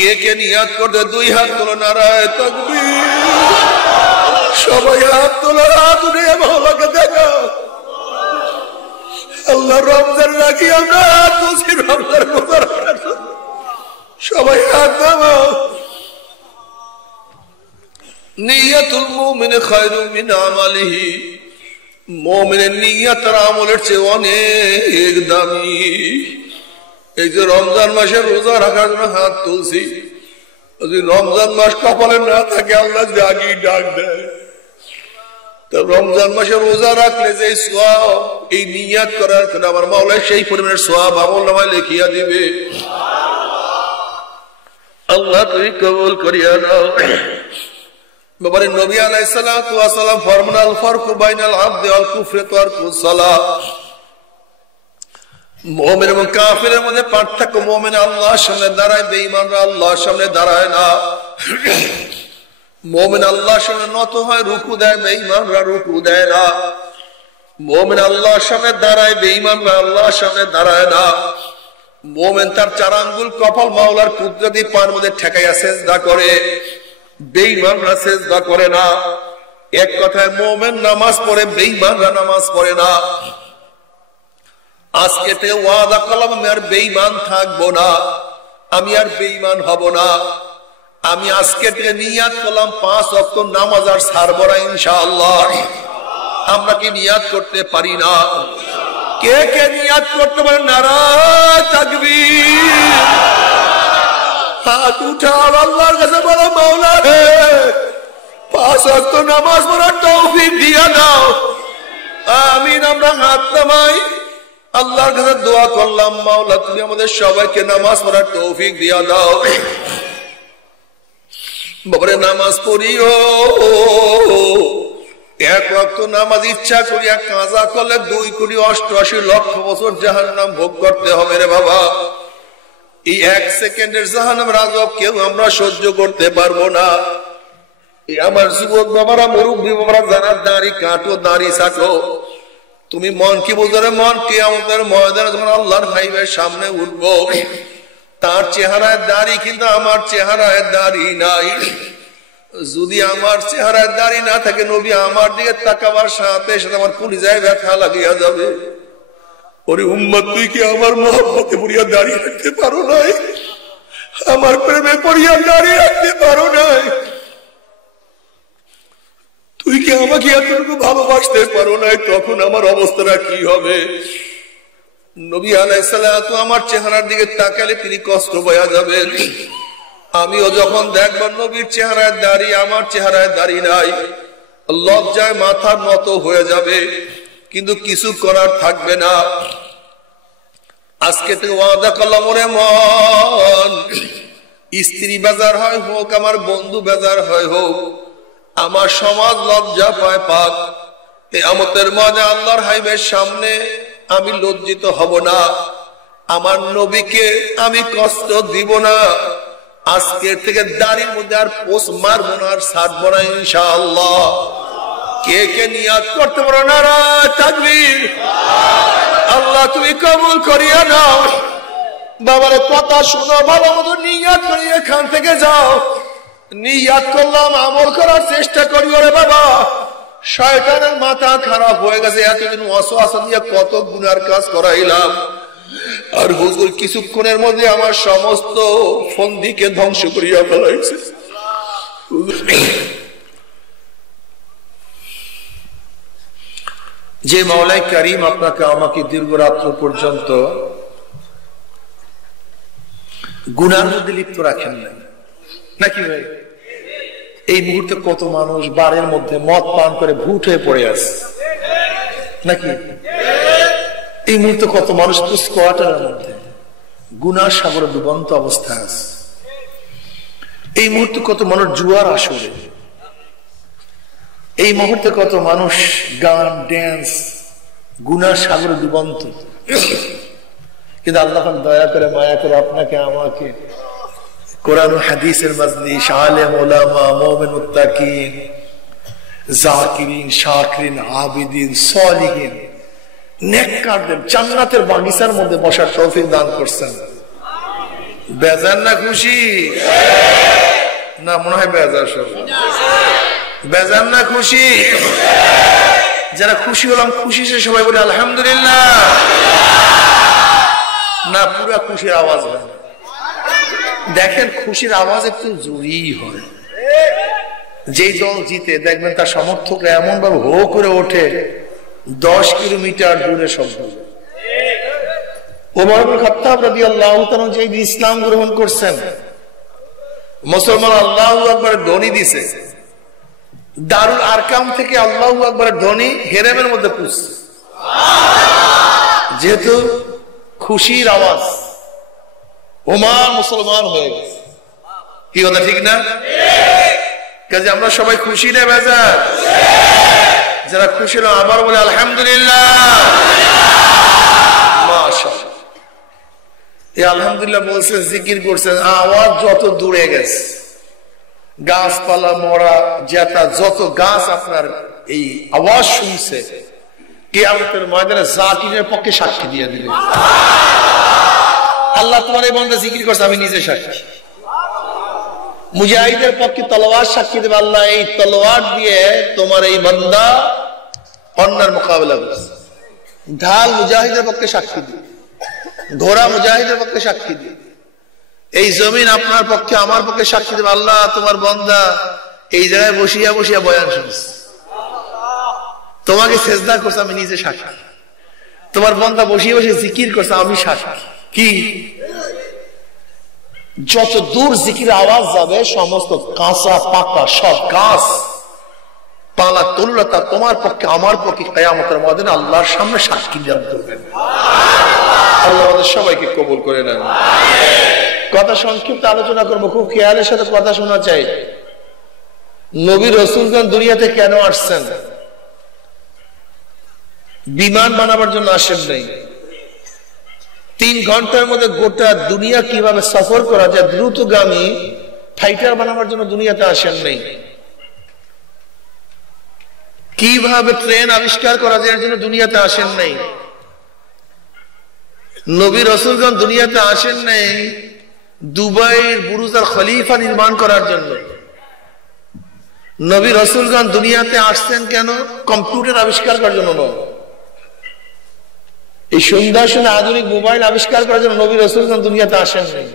কে কে নিয়াত করতে দুই হাত তোলো, নারায়ে তাকবীর। সবাই হাত তোলো, হাত উঠিয়ে মাওলাকে দেখাও। আল্লাহ রমজান রাখি আমরা হাত তুলছি, রমজান রোজা রাখার জন্য। সবাই হাত নামাও। নিয়াতুল মুমিন খায়রুম মিন আমালিহি, মুমিনের নিয়ত আর আমলের চেয়ে অনেক দামি। এই যে রমজান মাসে রোজা রাখার জন্য হাত তুলছি, যদি রমজান মাস কপালে না থাকে আল্লাহ আগেই ডাক দেয়। তো রমজান মাসে রোজা রাখলে যে সওয়াব, এই নিয়ত করার জন্য আমার মাওলা সেই পরিমাণের সওয়াব আমলনামায় লিখিয়া দিবে। আল্লাহ তুমি কবুল করিয়া নাও। বাবারে নবী আলাইহিস সালাতু ওয়াস সালাম ফরমান, আল ফারকু বাইনাল আবদি ওয়াল কুফরি তারকুস সালাহ। মুমিন এবং কাফিরের মধ্যে পার্থক্য, মুমিন আল্লাহর সামনে দাঁড়ায়, বেঈমানরা আল্লাহর সামনে দাঁড়ায় না। মুমিন আল্লাহর সামনে নত হয়, রুকু দেয়, বেঈমানরা রুকু দেয় না। মুমিন আল্লাহর সামনে দাঁড়ায়, বেঈমানরা আল্লাহর সামনে দাঁড়ায় না। মুমিন তার 4 আঙ্গুল কপাল মাওলার কুদরতি পার মধ্যে ঠেকাইয়া সিজদা করে, বেঈমানরা সিজদা করে না। এক কথায় মুমিন নামাজ পড়ে, বেঈমানরা নামাজ পড়ে না। আজকে থেকে ওয়াদা করলাম আমি আর বেঈমান থাকবো না, আমি আর বেঈমান হব না। আমি আজকে থেকে নিয়াত করলাম 5 ওয়াক্ত নামাজ আর ছাড়বো না ইনশাআল্লাহ। আমরা কি নিয়াত করতে পারি না? কে কে নিয়াত করতে পারে? নারায়ে তাকবীর। হাত উঠাও, আল্লাহর কাছে বলো, মাওলা হে 5 ওয়াক্ত নামাজ পড়ার তৌফিক দিয়া দাও। আমিন। আমরা হাত নামাই, আল্লাহর কাছে দোয়া করলাম, মাওলা তুমি আমাদের সবাইকে নামাজ পড়ার তৌফিক দিয়া দাও। বাবারে নামাজ পড়িও, 1 ওয়াক্ত নামাজ ইচ্ছা করিয়া কাজা করলে 2,88,00,000 বছর জাহান্নাম ভোগ করতে হবে রে বাবা। এই 1 সেকেন্ডের জাহান্নামের আযাব কেউ আমরা সহ্য করতে পারবো না। এই আমার যুবক বাবারা, মুরব্বী বাবারা, যারা দাড়ি কাটো, দাড়ি ছাটো, তুমি মন কি বুঝো রে? মন কিয়ামতের ময়দানে যখন আল্লাহর হাইবের সামনে উঠবো, তার চেহারায় দাড়ি কিন্তু আমার চেহারায় দাড়ি নাই। যদি আমার চেহারায় দাড়ি না থাকে, নবী আমার দিকে তাকাবার সাথে সাথে আমার কলিজায় ব্যথা লাগিয়া যাবে। ওরে উম্মত, তুই কি আমার মহব্বতে পড়িয়া দাঁড়িয়ে রাখতে পারো নাই? আমার প্রেমে পড়িয়া দাঁড়িয়ে রাখতে পারো নাই? তুই কি আমাকে এতটুকু ভালোবাসতে পারো নাই? তখন আমার অবস্থাটা কি হবে? নবী আলাইহিস সালাতু আমার চেহারার দিকে তাকালে তিনি কষ্ট পাওয়া যাবেন। আমিও যখন দেখব নবীর চেহারায় দাড়ি, আমার চেহারায় দাড়ি নাই, লজ্জায় মাথা নত হয়ে যাবে, কিন্তু কিছু করার থাকবে না। আজকে থেকে ওয়াদা করলাম, ওরে মন, স্ত্রী বেজার হয় হোক, আমার বন্ধু বেজার হয় হোক, আমার সমাজ লজ্জা পায় পাক, কিয়ামতের ময়দানে আল্লাহর হাইবের সামনে আমি লজ্জিত হব না। আমার নবীকে আমি কষ্ট দিব না। আজকে থেকে দাড়ির মধ্যে আর পোষ মারবো না, আর ছাড়বো না ইনশাআল্লাহ। কে কে নিয়াত করতে পারো? নারায়ে তাকবীর। আল্লাহ তুমি কবুল করিয়া নাও। বাবার কথা শুনো, ভালো মতো নিয়াত করে এখান থেকে যাও। নিয়াত করলাম, আমল করার চেষ্টা করি। ওরে বাবা, শয়তানের মাথা খারাপ হয়ে গেছে। এতদিন ওয়াসওয়াসা দিয়ে কত গুনার কাজ করাইলাম, আর হুজুর কিছুক্ষণের মধ্যে আমার সমস্ত ফন্দিকে ধ্বংস করিয়া ফেলাইছে। যে মাওলাই কারীম আপনাকে আমাকে দীর্ঘ রাত্র পর্যন্ত গুনার মধ্যে লিপ্ত রাখেন নাই নাকি ভাই? এই মুহূর্তে কত মানুষ বারের মধ্যে মদ পান করে ভূত হয়ে পড়ে আছে নাকি? এই মুহূর্তে কত মানুষ তো স্কোয়াটারের মধ্যে গুনার সাগরে ডুবন্ত অবস্থায় আছে। এই মুহূর্তে কত মানুষ জুয়ার আসরে, এই মুহূর্তে কত মানুষ গান ড্যান্স গুনার সাগরে ডুবন্ত। কিন্তু আল্লাহ দয়া করে মায়া করে আপনাকে আমাকে কোরআন ও হাদিসের মাজলিস, আলেম ওলামা, মুমিন মুত্তাকিন, জাকিরিন, শাকিরিন, আবিদিন, সালিহিন, নেককারদের জান্নাতের বাগিচার মধ্যে বসার তৌফিক দান করছেন। বেজার না খুশি? না, মনে হয় বেজার। সব বেজার না খুশি? যারা খুশি হলাম, খুশি সে সবাই বলে আলহামদুলিল্লাহ। না, পুরা খুশির আওয়াজ হয় না। দেখেন, খুশির আওয়াজ একটু জোরেই হয়। যেই দল জিতে দেখবেন তার সমর্থকরা এমন ভাবে হো করে ওঠে, 10 কিলোমিটার দূরে শব্দ। ওমর ইবনে খাত্তাব রাদিয়াল্লাহু তাআলা যে ইসলাম গ্রহণ করছেন, মুসলমান আল্লাহু আকবার ধ্বনি দিছে, দারুল আরকাম থেকে আল্লাহু আকবারের ধ্বনি হেরেমের মধ্যে পৌঁছছে, যেহেতু খুশির আওয়াজ। ওমর মুসলমান হয়ে গেছে। কি কথা ঠিক না? কাজে আমরা সবাই খুশি না বেজার? যারা খুশি না আবার বলে আলহামদুলিল্লাহ। মাশাআল্লাহ। এই আলহামদুলিল্লাহ বলছে, জিকির করছেন, আওয়াজ যত দূরে গেছে, গাছপালা মরা জেতা যত গাছ আপনার এই আওয়াজ শুনছে, কিয়ামতের ময়দানে জাকিরের পক্ষে সাক্ষী দিয়ে দিবে, আল্লাহ তোমার এই বান্দা জিকির করছে, আমি নিজে সাক্ষী। মুজাহিদের পক্ষে তলোয়ার সাক্ষী দেবে, আল্লাহ এই তলোয়ার দিয়ে তোমার এই বান্দা অন্যার মোকাবেলা করছে। ঢাল মুজাহিদের পক্ষে সাক্ষী দিবে, ঘোড়া মুজাহিদের পক্ষে সাক্ষী দিবে। এই জমিন আপনার পক্ষে আমার পক্ষে সাক্ষী দেবে, আল্লাহ তোমার বান্দা এই জায়গায় বসিয়া বসিয়া বয়ান শুনছে, তোমাকে সেজদা করছে, আমি নিজে সাক্ষী। তোমার বান্দা বসিয়ে বসিয়ে জিকির করছে, আমি সাক্ষী। কি? যত দূর জিকির আওয়াজ যাবে, সমস্ত কাঁচা পাকা সব গাছ পালা তরুলতা তোমার পক্ষে আমার পক্ষে কিয়ামতের ময়দানে আল্লাহর সামনে সাক্ষী দান করবেন। আল্লাহ আমাদের সবাইকে কবুল করে নেন। কথা সংক্ষিপ্ত আলোচনা করবো, খুব খেয়ালের সাথে কথা শোনা চাই। নবী রাসূলগণ দুনিয়াতে কেন আসছেন? বিমান বানাবার জন্য আসেন নাই। 3 ঘন্টার মধ্যে গোটা দুনিয়া কিভাবে সফর করা যায়, দ্রুতগামী ফাইটার বানাবার জন্য দুনিয়াতে আসেন নাই। কিভাবে ট্রেন আবিষ্কার করা যায় এর জন্য দুনিয়াতে আসেন নাই। নবী রাসূলগণ দুনিয়াতে আসেন নাই দুবাইয়ের বুরুজ আল খলিফা নির্মাণ করার জন্য। নবী রাসূলগণ দুনিয়াতে আসছেন কেন? কম্পিউটার আবিষ্কার করার জন্য নয়। এই সুন্দর সুন্দর আধুনিক মোবাইল আবিষ্কার করার জন্য নবী রাসূলগণ দুনিয়াতে আসেন নাই।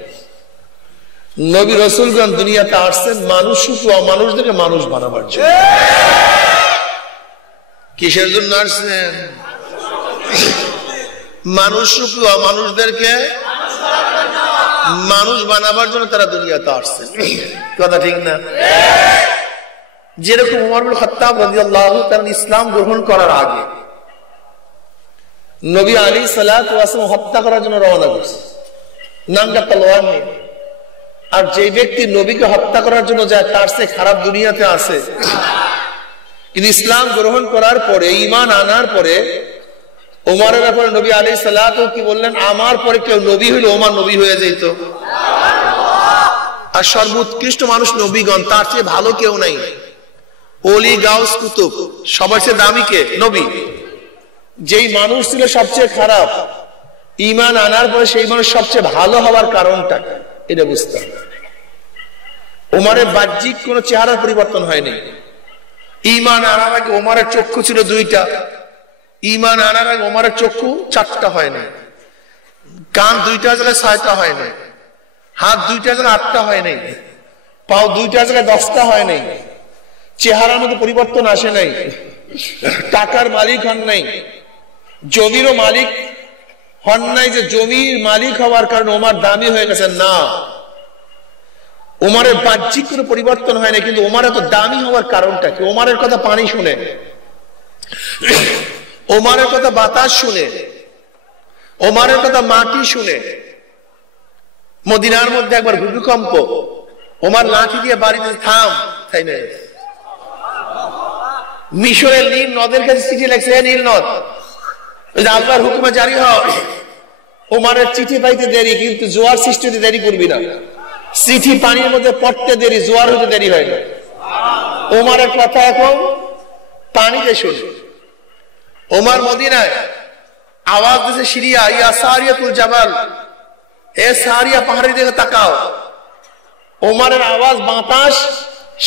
নবী রাসূলগণ দুনিয়াতে আসছেন মানুষ শুধু অমানুষদেরকে মানুষ বানাবার জন্য। কিসের জন্য আসছেন? মানুষ শুধু অমানুষদেরকে মানুষ বানাবার জন্য তারা দুনিয়াতে আসছেন। কথা ঠিক না? যেরকম ওমর ইবনে খাত্তাব রাদিয়াল্লাহু তাআলা ইসলাম গ্রহণ করার আগে নবী আলাইহিস সালাতু ওয়াস সালাম হত্যা করার জন্য রওনা করছে, নাঙ্গা তলোয়ার নিয়ে। আর যে ব্যক্তি নবীকে হত্যা করার জন্য যায় তার চেয়ে খারাপ দুনিয়াতে আছে। কিন্তু ইসলাম গ্রহণ করার পরে, ঈমান আনার পরে ওমরের ব্যাপারে নবী আলাইহিস সালাতু কি বললেন? আমার পরে কেউ নবী হইলে ওমর নবী হয়ে যেত। আর সর্বোৎকৃষ্ট মানুষ নবীগণ, তার চেয়ে ভালো কেউ নাই। ওলি গাউস কুতুব সবার চেয়ে দামি কে? নবী। যেই মানুষ ছিল সবচেয়ে খারাপ, ঈমান আনার পরে সেই মানুষ সবচেয়ে ভালো হওয়ার কারণটা এটা বুঝতে হবে। ওমরের বাহ্যিক কোন চেহারার পরিবর্তন হয়নি। ঈমান আনার আগে ওমরের চক্ষু ছিল 2টা, ঈমান আনার আগে ওমরের চক্ষু 4টা হয়নি, কান 2টা জায়গায় 6টা হয়নি, হাত 2টা জায়গায় 8টা হয়নি, পাও 2টা জায়গায় 10টা হয়নি, চেহারার মধ্যে পরিবর্তন আসে নাই, টাকার মালিক হন নাই, জমিরও মালিক হন নাই যে জমির মালিক হওয়ার কারণে ওমর দামি হয়ে গেছেন। না, ওমরের বাহ্যিক কোনো পরিবর্তন হয় না, কিন্তু ওমর এত দামি হওয়ার কারণটা কি? ওমরের কথা পানি শুনে, ওমরের কথা বাতাস শুনে, ওমরের কথা মাটি শুনে। মদিনার মধ্যে একবার ভূমিকম্প, ওমর লাঠি দিয়ে বাড়িতে থাম, তাই না? মিশরের নীল নদের কাছে চিঠি লেখছে, নীল নদ আল্লাহর হুকুমে জারি হয়। ওমরের চিঠি পাইতে দেরি, কিন্তু জোয়ার সৃষ্টি হতে দেরি করবি না। চিঠি পানির মধ্যে পড়তে দেরি, জোয়ার হতে দেরি হয় না। ওমরের কথা এখন পানিতে শুনে। ওমর মদিনায় আওয়াজ দিয়েছে, সিরিয়া ইয়া সারিয়াতুল জাবাল, এ সারিয়া পাহাড়ি দিকে তাকাও, ওমরের আওয়াজ বাতাস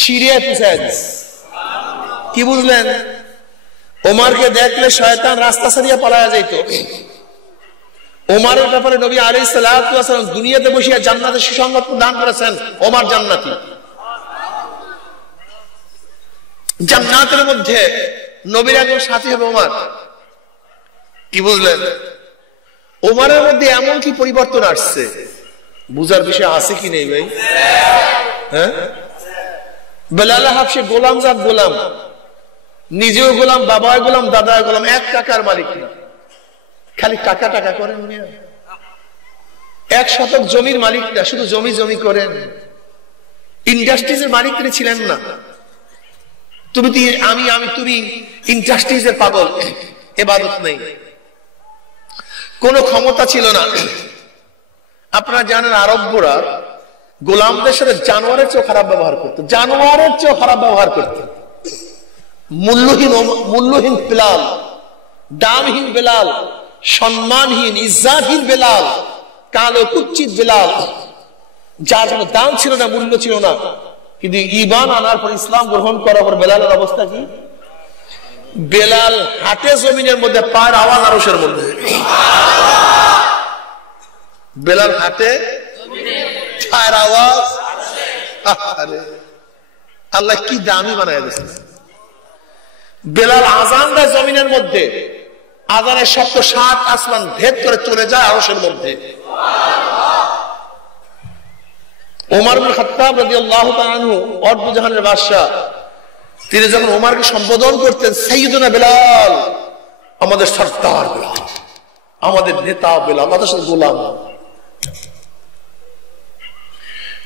সিরিয়ায় পৌঁছে গেছে। কি বুঝলেন? ওমরকে দেখলে শয়তান রাস্তা সারিয়া পালায়া যাইত। ওমরের ব্যাপারে নবী আলাইহিস সালাতু ওয়াস সালাম দুনিয়াতে বসিয়া জান্নাতের সুসংবাদ দান করেছেন। ওমর জান্নাতি, জান্নাতের মধ্যে নবীর একজন সাথী হবে ওমর। কি বুঝলেন? ওমরের মধ্যে এমন কি পরিবর্তন আসছে, বুঝার বিষয় আছে কি নেই ভাই? হ্যাঁ, বেলাল হাবশী গোলাম জাত গোলাম, নিজেও গোলাম, বাবাও গোলাম, দাদাও গোলাম, এক টাকার মালিক না, খালি টাকা টাকা করেন। 1 শতক জমির মালিক না, শুধু জমি জমি করেন। ইন্ডাস্ট্রিজের মালিক তিনি ছিলেন না। তুমি তুমি ইন্ডাস্ট্রিজের পাগল, ইবাদত নেই, কোনো ক্ষমতা ছিল না। আপনারা জানেন আরবরা গোলামদের সাথে জানোয়ারের চেয়ে খারাপ ব্যবহার করতো, জানোয়ারের চেয়ে খারাপ ব্যবহার করতো। মূল্যহীন বেলাল, দামহীন বেলাল, সম্মানহীন ইজ্জাতহীন বেলাল, কালো কুচ্ছিত বেলাল, যার কোনো দাম ছিল না, মূল্য ছিল না। কিন্তু ঈমান আনার পর, ইসলাম গ্রহণ করার পর বেলালের অবস্থা কি? বেলাল হাটে জমিনের মধ্যে, পায়ের আওয়াজ আরশের মধ্যে। বেলাল হাটে, পায়ের আওয়াজ। আল্লাহ কি দামি বানায় দিয়েছে। বেলাল আজান দেয় জমিনের মধ্যে, আজানের শব্দ 7 আসমান ভেদ করে চলে যায় আরশের মধ্যে। ওমর ইবনে খাত্তাব রাদিয়াল্লাহু তাআলা আনহু, অর্ধ জাহানের বাদশা, তিনি যখন ওমরকে সম্বোধন করতেন, সাইয়্যিদুনা বেলাল, আমাদের সরদার বেলাল, আমাদের নেতা বেলাল, আমাদের সাথে গোলাম।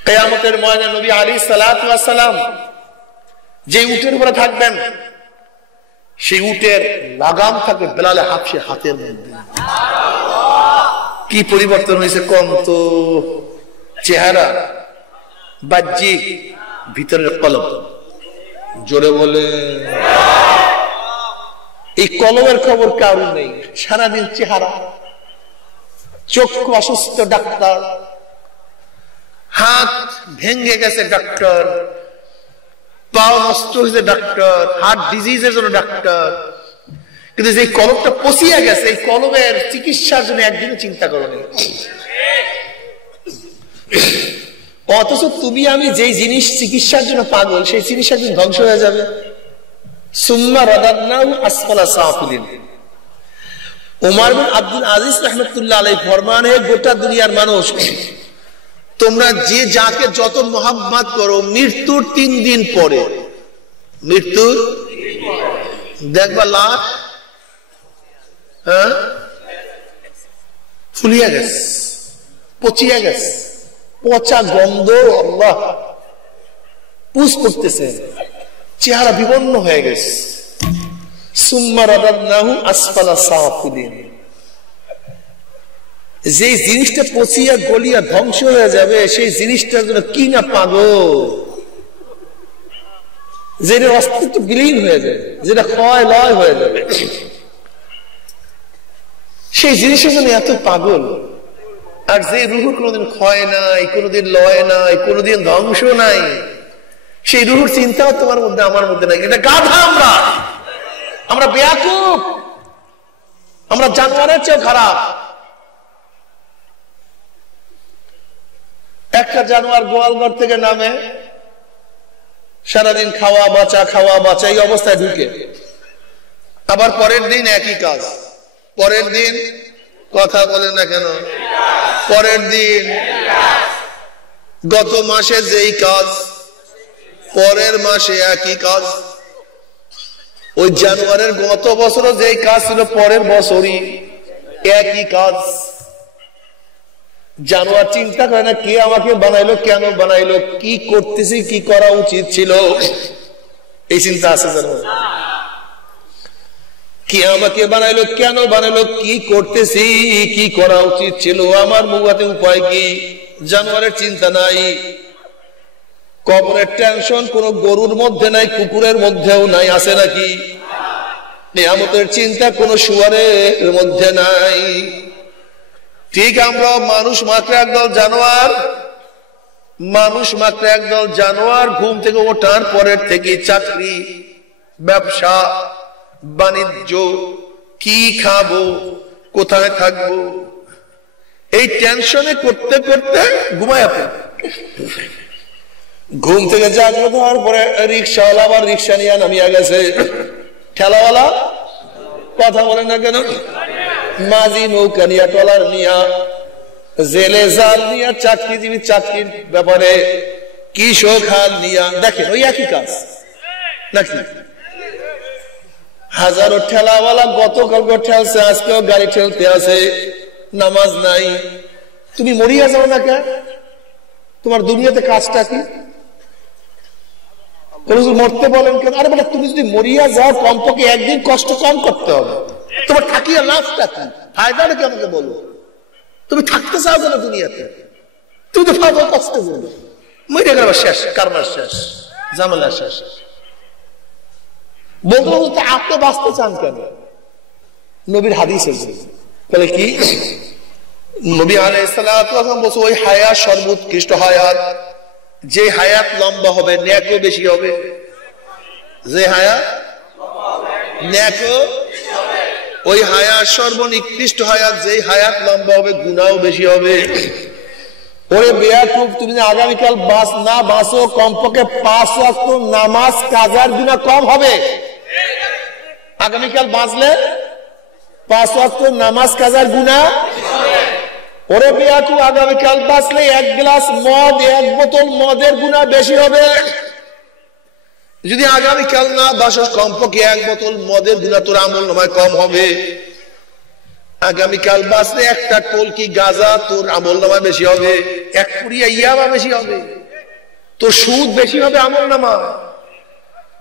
কিয়ামতের ময়দানে নবী আলাইহিস সালাতু ওয়াস সালাম যে উটের উপরে থাকবেন, সেই উটের লাগাম থাকবে বেলালে হাবশী হাতের মধ্যে। কি পরিবর্তন হয়েছে কম তো! চেহারা বাহ্যিক, ভিতরের কলম। জোরে বলে, এই কলমের খবর কারণ নেই। সারাদিন চেহারা, চক্ষু অসুস্থ ডাক্তার, হাত ভেঙে গেছে ডাক্তার, পাও নষ্ট হয়েছে ডাক্তার, হার্ট ডিজিজের জন্য ডাক্তার। কিন্তু যে কলমটা পচিয়া গেছে, এই কলমের চিকিৎসার জন্য একদিনও চিন্তা করোনি। অথচ তুমি আমি যেই জিনিস চিকিৎসার জন্য পাগল, সেই জিনিস একদিন ধ্বংস হয়ে যাবে। সুম্মা রাদাদনাহু আসফালা সাফিলিন। ওমর বিন আব্দুল আজিজ রাহমাতুল্লাহ আলাইহি ফরমান, হে গোটা দুনিয়ার মানুষ, তোমরা যে যাকে যত মোহাম্মত করো, মৃত্যুর 3 দিন পরে, মৃত্যুর দেখবা লাশ ফুলিয়া গেছে, পচিয়া গেছে, পচা গন্ধ, আল্লাহ পুষ করতেছে, চেহারা বিবর্ণ হয়ে গেছে। সুম্মা রাদাদনাহু আসফালা সাফিলিন। যে জিনিসটা পচিয়া গলিয়া ধ্বংস হয়ে যাবে, সেই জিনিসটার জন্য কি না পাগল, যেটা অস্তিত্ব বিলীন হয়ে যাবে, যেটা ক্ষয় লয় হয়ে যাবে, সেই জিনিসের জন্য এত পাগল। আর যে রুহ কোনোদিন ক্ষয় নাই, কোনোদিন লয় নাই, কোনোদিন ধ্বংস নাই, সেই রুহুর চিন্তাও তোমার মধ্যে আমার মধ্যে নাই। এটা গাধা। আমরা বেয়াকুব, আমরা জানোয়ারের চেয়ে খারাপ। একটা জানোয়ার গোয়ালঘর থেকে নামে, সারাদিন খাওয়া বাঁচা এই অবস্থায় ঢুকে, আবার পরের দিন একই কাজ, পরের দিন কথা বলেন না কেন, পরের দিন গত মাসে যেই কাজ, পরের মাসে একই কাজ। ওই জানুয়ারির গত বছরও যেই কাজ ছিল, পরের বছরই একই কাজ। জানোয়ার চিন্তা করে না কে আমাকে বানাইলো, কেন বানাইলো, কি করতেছি, কি করা উচিত ছিল, এই চিন্তা আছে জানোয়ার। কে আমাকে বানাইলো, কেন বানাইলো, কি করতেছি, কি করা উচিত ছিল, আমার মুগাতে উপায় কি, জানোয়ারের চিন্তা নাই। কবরের টেনশন কোন গরুর মধ্যে নাই, কুকুরের মধ্যেও নাই, আছে নাকি? নিয়ামতের চিন্তা কোন শুয়ারের মধ্যে নাই। ঠিক আমরা মানুষ মাত্র একদল জানোয়ার, মানুষ মাত্র একদল জানোয়ার। ঘুম থেকে ওঠার পরের থেকে চাকরি, ব্যবসা, বাণিজ্য, কি খাবো, কোথায় থাকবো, এই টেনশনে করতে করতে ঘুমায় আপনি। ঘুম থেকে জাগলো, হওয়ার পরে রিক্সাওয়ালা আবার রিক্সা নিয়ে নামিয়া গেছে, ঠেলাওয়ালা কথা বলে না কেন, মাঝি নৌকা নিয়া, ট্রলার নিয়া, জেলে জাল নিয়া, চাকরিজীবী চাকরির ব্যাপারে কৃষক হাল নিয়া, দেখেন ওই একই কাজ নাকি? হাজারো ঠেলাওয়ালা গতকালকে ঠেলছে, আজকেও গাড়ি ঠেলতে আছে, নামাজ নাই। তুমি মরিয়া যাও না কেন? তোমার দুনিয়াতে কাজটা কি? মরতে বলেন কেন? আরে বেটা, তুমি যদি মরিয়া যাও কমপক্ষে একদিন কষ্ট কম করতে হবে। তোমার থাকিয়া লাভটা কি, ফায়দাটা কি আমাকে বলো? তুমি থাকতে চাও না দুনিয়াতে, তুমি তো ফায়দা কষ্ট করবে, মরে গেল শেষ, কারবার শেষ, ঝামেলা শেষ। বলতে বলতে আপনি বাঁচতে চান কেন? নবীর হাদিস বলে কি, নবী আলাইহিস সালাতু ওয়াস সালাম বলছে ওই হায়াত সর্বোৎকৃষ্ট হায়াত, যে হায়াত লম্বা হবে নেকও বেশি হবে। যে হায়াত নেকও, ওই হায়াত সর্বনিকৃষ্ট হায়াত, যে হায়াত লম্বা হবে গুনাহও বেশি হবে। ওরে বেয়াকুব, তুমি আগামীকাল বাঁচ না বাঁচো, কমপক্ষে 5 ওয়াক্ত নামাজ কাজার গুনাহ কম হবে। আগামীকাল বাঁচলে 5 ওয়াক্ত নামাজ কাজার গুনাহ। ওরে বেয়াকুব, আগামীকাল বাঁচলে 1 গ্লাস মদ, 1 বোতল মদের গুনাহ বেশি হবে। যদি আগামীকাল না বাঁচস, কমপক্ষে 1 বোতল মদের গুনাহ তোর আমলনামায় কম হবে। আগামীকাল বাঁচলে 1টা টলকি গাঁজা তোর আমলনামায় বেশি হবে, 1 পুড়িয়া ইয়াবা বেশি হবে, তোর সুদ বেশি হবে আমলনামায়।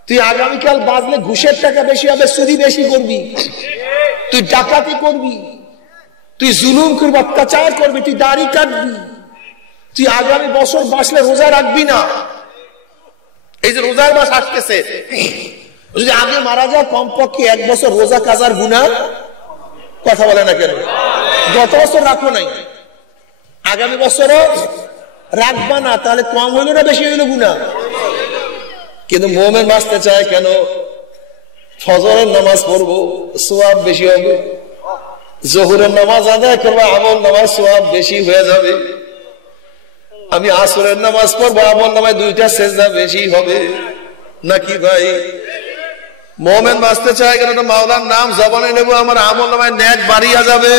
তুই আগামীকাল বাঁচলে ঘুষের টাকা বেশি হবে, চুরি বেশি করবি, তুই ডাকাতি করবি, তুই জুলুম করবি, অত্যাচার করবি, তুই দাড়ি কাটবি। তুই আগামী বছর বাঁচলে রোজা রাখবি না। এই যে রোজার মাস আসতেছে, যদি আগে মারা যায় কমপক্ষে 1 বছর রোজা কাজার গুনাহ, কথা বলে না কেন? গত বছর রাখো নাই, আগামী বছরও রাখবা না, তাহলে কম হইলো না বেশি হইলো গুনাহ? কিন্তু মুমিন বাঁচতে চায় কেন? ফজরের নামাজ পড়বো, সওয়াব বেশি হবে। জোহরের নামাজ আদায় করবো, আমল নামাজ সওয়াব বেশি হয়ে যাবে। আমি আসরের নামাজ পড়বো, আমল নামায় 2টা সেজদা বেশি হবে। নাকি ভাই? মুমিন বাঁচতে চায় কেন? মাওলার নাম জবানে নেব, আমার আমল নামায় নেক বাড়িয়া যাবে।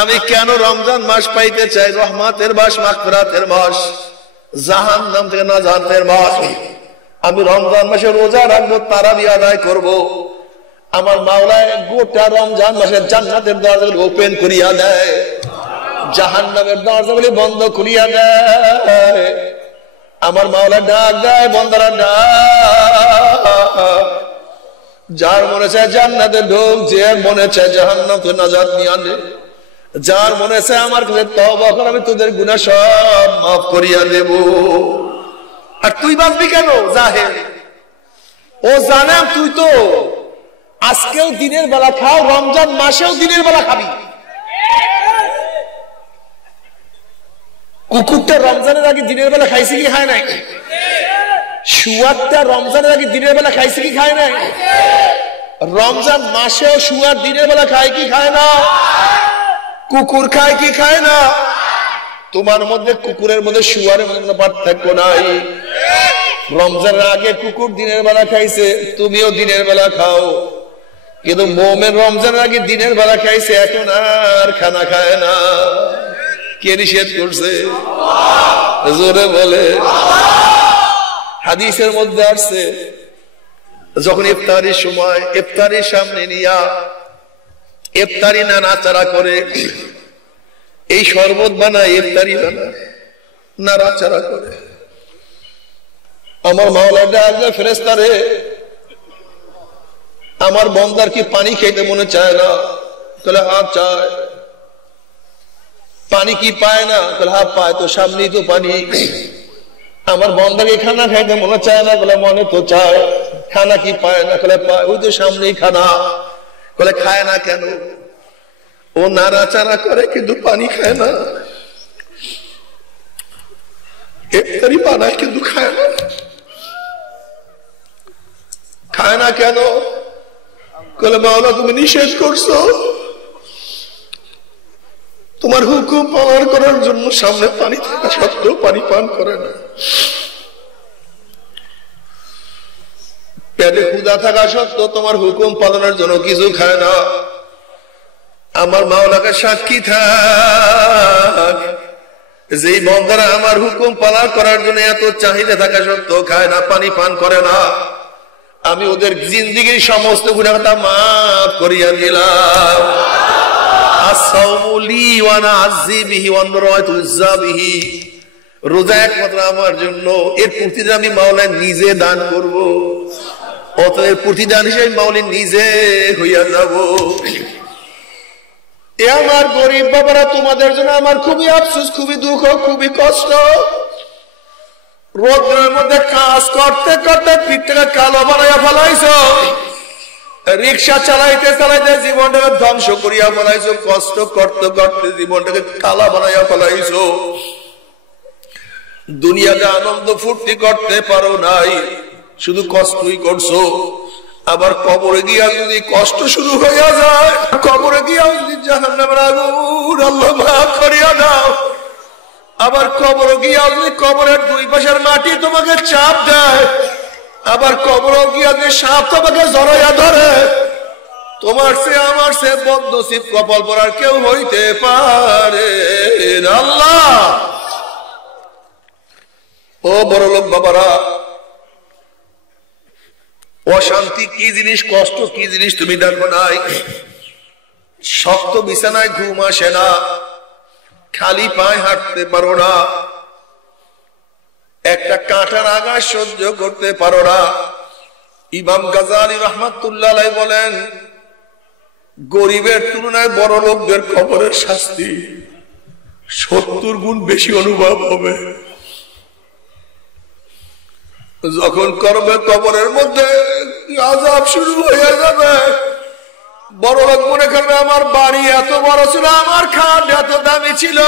আমি কেন রমজান মাস পাইতে চাই? রহমতের মাস, মাগফিরাতের মাস, জাহান্নাম থেকে নাজাতের মাস। আমি রমজান মাসে রোজা রাখবো, তারাবি আদায় করব। আমার মাওলায় গোটা রমজান মাসে জান্নাতের দরজাগুলি ওপেন করিয়া দেয়, জাহান্নামের দরজাগুলি বন্ধ করিয়া দেয়। আমার মাওলা ডাক দেয়, বন্দারা ডাক। যার মনে চায় জান্নাতে ঢোক, যে মনে চায় জাহান্নাম থেকে নাজাত নিয়ে আনে, যার মনে চায় আমার কাছে তওবা কর, আমি তোদের গুনাহ সব মাফ করিয়া দেব। আর তুই বাঁচবি কেন? জাহেল। ও জানে তুই তো আজকেও দিনের বেলা খাও, রমজান মাসেও দিনের বেলা খাবি। কুকুরটা রমজানের আগে দিনের বেলা খাইছে কি খায় নাই? শুয়ারটা রমজানের আগে দিনের বেলা খাইছে কি খায় নাই? রমজান মাসেও শুয়ার দিনের বেলা খায় কি খায় না? কুকুর খায় কি খায় না? তোমার মধ্যে কুকুরের মধ্যে শুয়ারের মধ্যে কোনো পার্থক্য নাই। রমজানের আগে কুকুর দিনের বেলা খাইছে, তুমিও দিনের বেলা খাও। কিন্তু মুমিন রমজানের আগে দিনের বেলা খাইছে, এখন আর খানা খায় না। কে নিষেধ করছে? জোরে বলে। হাদিসের মধ্যে আসছে, যখন ইফতারির সময়, ইফতারির সামনে নিয়া ইফতারি নাড়াচাড়া করে, এই শরবত বানায়, ইফতারি বানায়, নাড়াচাড়া করে। আমার মাওলা ডাকবে, ফেরেশতারে আমার বন্দার কি পানি খেতে মনে চায় না? তাহলে হ্যাঁ চায়। পানি কি পায় না? তাহলে হ্যাঁ পায়, তো সামনেই তো পানি। আমার বন্দাকে খানা খাইতে মনে চায় না? বলে মনে তো চায়। খানা কি পায় না? বলে পায়, ওই তো সামনেই খানা। বলে খায় না কেন? ও নাড়াচাড়া করে কিন্তু পানি খায় না, ইফতারি বানায় কিন্তু খায় না। খায় না কেন? বলে মাওলা তুমি নিষেধ করছো, তোমার হুকুম পালন করার জন্য সামনে পানি থাকা সত্ত্বেও পানি পান করে না। পেটে ক্ষুধা থাকা সত্ত্বেও তোমার হুকুম পালনের জন্য কিছু খায় না। আমার মাওলাকে সাক্ষী থাক, যেই বন্দারা আমার হুকুম পালন করার জন্য এত চাহিদা থাকা সত্ত্বেও খায় না, পানি পান করে না, আমি ওদের জিন্দেগীর সমস্ত গুনাহ মাফ করিয়া দিলাম। রোজা একমাত্র আমার জন্য, এর প্রতিদান আমি মাওলা নিজে দান করব, অতএব প্রতিদান হিসেবে মাওলা নিজে হইয়া যাব। এ আমার গরিব বাবারা, তোমাদের জন্য আমার খুবই আফসোস, খুবই দুঃখ, খুবই কষ্ট। রোদ্রের মধ্যে কাজ করতে করতে পিঠটাকে কালো বানাইয়া ফেলাইছো, রিক্সা চালাইতে চালাইতে জীবনটাকে ধ্বংস করিয়া ফেলাইছো, কষ্ট করতে করতে জীবনটাকে কালা বানাইয়া ফেলাইছো। দুনিয়াতে আনন্দ ফুর্তি করতে পারো নাই, শুধু কষ্টই করছো। আবার কবরে গিয়া যদি কষ্ট শুরু হইয়া যায়, কবরে গিয়া যদি জাহান্নামের আগুন আল্লাহ মাফ করিয়া দাও, আবার কবরে গিয়া যদি কবরের দুই পাশের মাটি তোমাকে চাপ দেয়, আবার কবর গিয়া যে সাপ তোমাকে জড়াইয়া ধরে, তোমার সে আমার সে বদনসিব কপাল পরার কেউ হইতে পারে না। আল্লাহ, ও বড় লোক বাবারা, অশান্তি কি জিনিস, কষ্ট কি জিনিস তুমি দেখো নাই। শক্ত বিছানায় ঘুম আসে না, খালি পায়ে হাঁটতে পারো না, একটা কাঁটার আঘাত সহ্য করতে পারো না। ইমাম গাজালি রাহমাতুল্লাহ আলাইহি বলেন, গরিবের তুলনায় বড় লোকদের কবরের শাস্তি 70 গুণ বেশি অনুভব হবে। যখন করবে কবরের মধ্যে আযাব শুরু হয়ে যাবে, বড় লোক মনে করবে আমার বাড়ি এত বড় ছিল, আমার খাট এত দামি ছিল,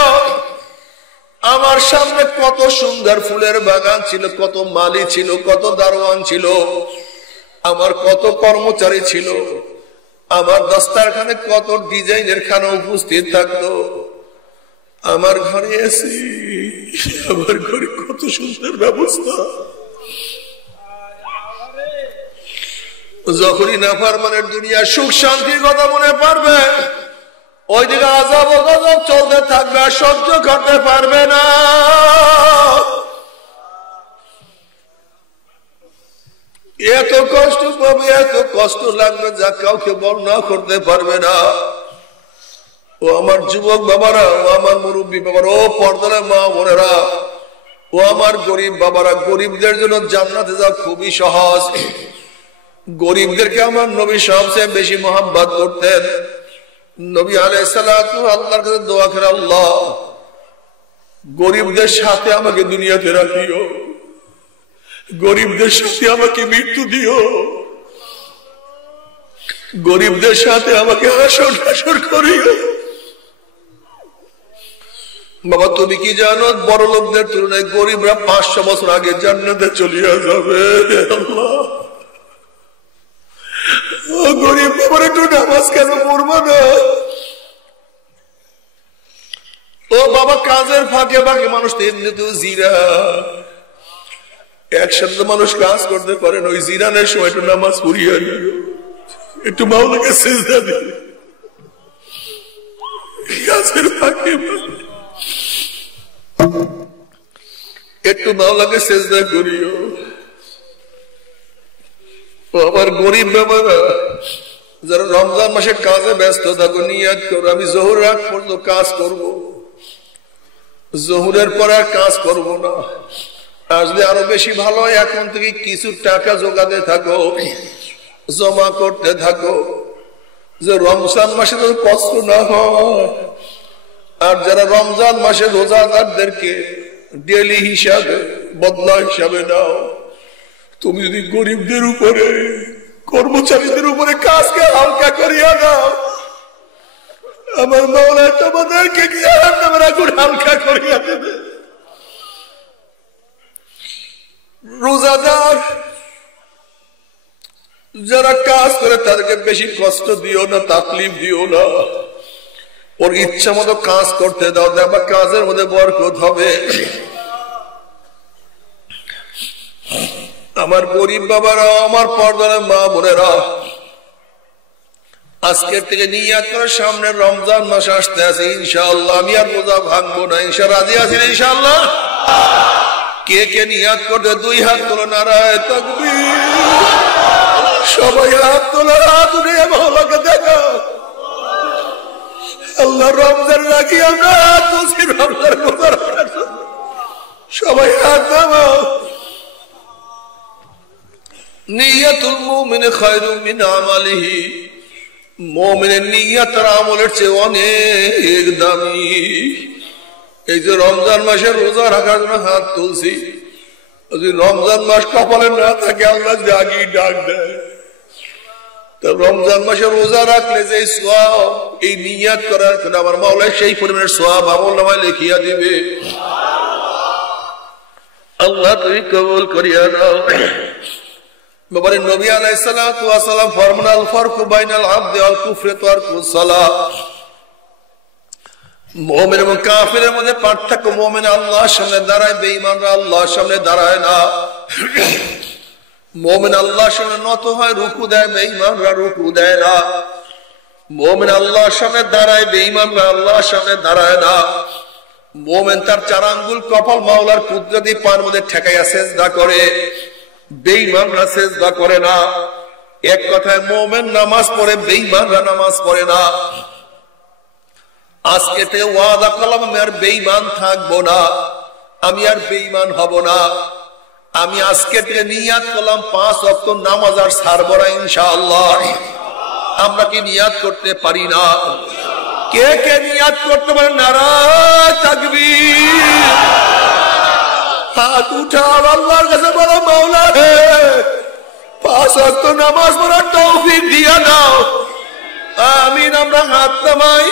আমার সামনে কত সুন্দর ফুলের বাগান ছিল, কত মালি ছিল, কত দারোয়ান ছিল, আমার কত কর্মচারী ছিল, আমার দস্তারখানে কত ডিজাইনের খানা উপস্থিত থাকতো, আমার ঘরে এসি, আমার ঘরে কত সুন্দর ব্যবস্থা। যখনই নাফরমানের দুনিয়া সুখ শান্তির কথা মনে পারবে, ওইদিকে আযাব ও গজব চলতে থাকবে, আর সহ্য করতে পারবে না। এত কষ্ট পাবে, এত কষ্ট লাগবে যা কাউকে বর্ণনা করতে পারবে না। ও আমার যুবক বাবারা, ও আমার মুরব্বী বাবারা, ও পর্দার মা বোনেরা, ও আমার গরিব বাবারা, গরিবদের জন্য জান্নাতে যাওয়া খুবই সহজ। গরিবদেরকে আমার নবী সবচেয়ে বেশি মহব্বত করতেন। নবী আলাইহিস সালাতু আল্লাহর কাছে দোয়া করে, আল্লাহ গরিবদের সাথে আমাকে দুনিয়াতে রাখিও, গরিবদের সাথে আমাকে মৃত্যু দিও, গরিবদের সাথে আমাকে হাসর করিও। বাবা তুমি কি জানো, বড় লোকদের তুলনায় গরিবরা 500 বছর আগে জান্নাতে চলিয়া যাবে। আল্লাহ, ও গরিব বাবার একটু নামাজ কেন পড়বো না? ও বাবা, কাজের ফাঁকে ফাঁকে মানুষ তো এমনিতেও জিরা, একসাথে মানুষ কাজ করতে পারেন, ওই জিরানের সময় একটু নামাজ পড়িয়া নিও, একটু মাওলাকে সিজদা দিও, কাজের ফাঁকে একটু মাওলাকে সিজদা করিও। আমার গরিব বাবারা, যারা রমজান মাসে কাজে ব্যস্ত থাকো, নিয়ত করো আমি জোহর রাত পর্যন্ত কাজ করব, জোহরের পর আর কাজ করব না। আর যদি আরো বেশি ভালো হয়, এখন থেকে কিছু টাকা জোগাতে থাকো, জমা করতে থাকো, যে রমজান মাসে তো কষ্ট না হয়। আর যারা রমজান মাসে রোজাদারদেরকে ডেলি হিসাবে, বদলা হিসাবে নাও। তুমি যদি গরিবদের উপরে, কর্মচারীদের উপরে কাজকে হালকা করিয়া দাও, আমার মাওলা তোমাদেরকে কি জাহান্নামের আগুন হালকা করিয়া দেবে। রোজাদার যারা কাজ করে তাদেরকে বেশি কষ্ট দিও না, তাকলিফ দিও না, ওর ইচ্ছা মতো কাজ করতে দাও, দেখবা কাজের মধ্যে বরকত হবে। আমার গরিব বাবারা, আমার পর্দার মা বোনেরা, আজকের থেকে নিয়াত করে সামনে রমজান মাস আসতে আছে, ইনশাআল্লাহ আমি আর রোজা ভাঙবো না। ইনশাআল্লাহ রাজি আছেন ইনশাআল্লাহ? কে কে নিয়াত করতে দুই হাত তোলো, নারায়ে তাকবীর। সবাই হাত তোলো, হাত উঠিয়ে মাওলাকে দেখো। আল্লাহ রমজান রাখি আমরা হাত তুলছি, রমজান রোজা রাখার জন্য। সবাই হাত নামাও। নিয়াতুল মুমিন খায়রুম মিন আমালিহি, মুমিনের নিয়ত আর আমলের চেয়ে অনেক দামি। এই যে রমজান মাসে রোজা রাখার জন্য হাত তুলছি, যদি রমজান মাস কপালে না থাকে আল্লাহ জাগি ডাক দেয়। তো রমজান মাসে রোজা রাখলে যে সওয়াব, এই নিয়ত করার জন্য আমার মাওলা সেই পরিমাণের সওয়াব আমলনামায় লিখিয়া দিবে। আল্লাহ তুমি কবুল করিয়া নাও। বাবারে নবী আলাইহিস সালাতু ওয়াস সালাম ফরমান, আল ফারকু বাইনাল আবদি ওয়াল কুফরি তারকুস সালাহ। মুমিন এবং কাফিরের মধ্যে পার্থক্য, মুমিন আল্লাহর সামনে দাঁড়ায়, বেঈমানরা আল্লাহর সামনে দাঁড়ায় না। মুমিন আল্লাহর সামনে নত হয়, রুকু দেয়, বেঈমানরা রুকু দেয় না। মুমিন আল্লাহর সামনে দাঁড়ায়, বেঈমানরা আল্লাহর সামনে দাঁড়ায় না। মুমিন তার চার আঙ্গুল কপাল মাওলার কুদরতি পায়ের মধ্যে ঠেকাইয়া সিজদা করে, বেঈমানরা সিজদা করে না। এক কথায় মুমিন নামাজ পড়ে, বেঈমানরা নামাজ পড়ে না। আজকে থেকে ওয়াদা করলাম আমি আর বেঈমান থাকবো না, আমি আর বেঈমান হব না। আমি আজকে থেকে নিয়াত করলাম 5 ওয়াক্ত নামাজ আর ছাড়বো না ইনশাআল্লাহ। আমরা কি নিয়াত করতে পারি না? কে কে নিয়াত করতে পারে? নারায়ে তাকবীর। হাত উঠাও, আল্লাহর কাছে বলো, মাওলা হে 5 ওয়াক্ত নামাজ পড়ার তৌফিক দিয়া দাও। আমিন। আমরা হাত নামাই,